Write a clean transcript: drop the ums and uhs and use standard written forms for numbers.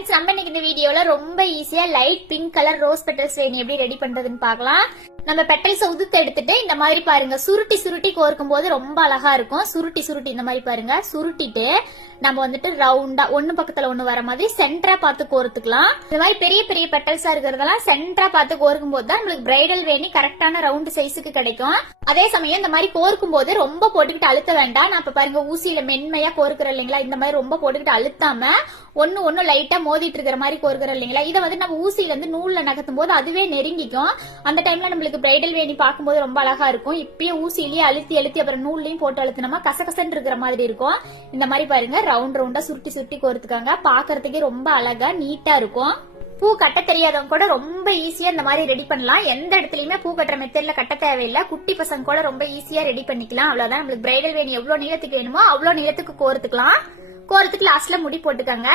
Friends, நம்ம இன்னைக்கு இந்த வீடியோல ரொம்ப ஈஸியா light pink colour rose petals வேணி எப்படி ரெடி பண்றதுன்னு பார்க்கலாம். நம்ம பெட்டல்ஸ் உதுத்து எடுத்துட்டு இந்த மாதிரி பாருங்க, சுருட்டி சுருட்டி கோர்க்கும் போது ரொம்ப அழகா இருக்கும். சுருட்டி சுருட்டி இந்த மாதிரி பாருங்க, சுருட்டிட்டு நம்ம வந்துட்டு ரவுண்டா ஒண்ணு பக்கத்துல ஒண்ணு வர மாதிரி சென்டரா பார்த்து கோர்த்துக்கலாம். இந்த மாதிரி பெரிய பெரிய பெட்டல்ஸா இருக்கிறதெல்லாம் சென்டரா பார்த்து கோர்க்கும் போது தான் நம்மளுக்கு பிரைடல் வேணி கரெக்டான ரவுண்ட் சைஸுக்கு கிடைக்கும். அதே சமயம் இந்த மாதிரி கோர்க்கும் போது ரொம்ப போட்டுக்கிட்டு அழுத்த வேண்டாம். நான் இப்ப பாருங்க ஊசியில மென்மையா கோர்க்கிறோம் இல்லைங்களா, இந்த மாதிரி ரொம்ப போட்டுக்கிட்டு அழுத்தாம ஒண்ணு லைட்டா மோதிட்டு இருக்கிற மாதிரி கோர்க்கிறோம் இல்லைங்களா, இதை வந்து நம்ம ஊசியில இருந்து நூல்ல நகர்த்தும் போது அதுவே நெருங்கிக்கும். அந்த டைம்ல நம்மளுக்கு பிரைடல் வேணி பார்க்கும்போது ரொம்ப அழகா இருக்கும். இப்பயே ஊசியிலேயே அழுத்தி அழுத்தி அப்புறம் நூல்லையும் போட்டு அழுத்தினோமா கசகசன்னு இருக்கிற மாதிரி இருக்கும். இந்த மாதிரி பாருங்க ரவுண்ட் ரவுண்டா சுருட்டி சுருட்டி கோர்த்துக்காங்க. பாக்குறதுக்கே ரொம்ப அழகா நீட்டா இருக்கும். பூ கட்ட தெரியாதவங்க கூட ரொம்ப ஈஸியா இந்த மாதிரி ரெடி பண்ணலாம். எந்த இடத்துலயுமே பூ கட்டுற மெத்தட்ல கட்ட தேவையில்லை. குட்டி பசங்க கூட ரொம்ப ஈஸியா ரெடி பண்ணிக்கலாம். அவ்வளவுதான். நம்மளுக்கு பிரைடல் வேணி எவ்வளவு நீளத்துக்கு வேணுமோ அவ்வளவு நீளத்துக்கு கோர்த்துக்கலாம். கோரத்துக்கு லாஸ்ட்ல முடி போட்டுக்கோங்க.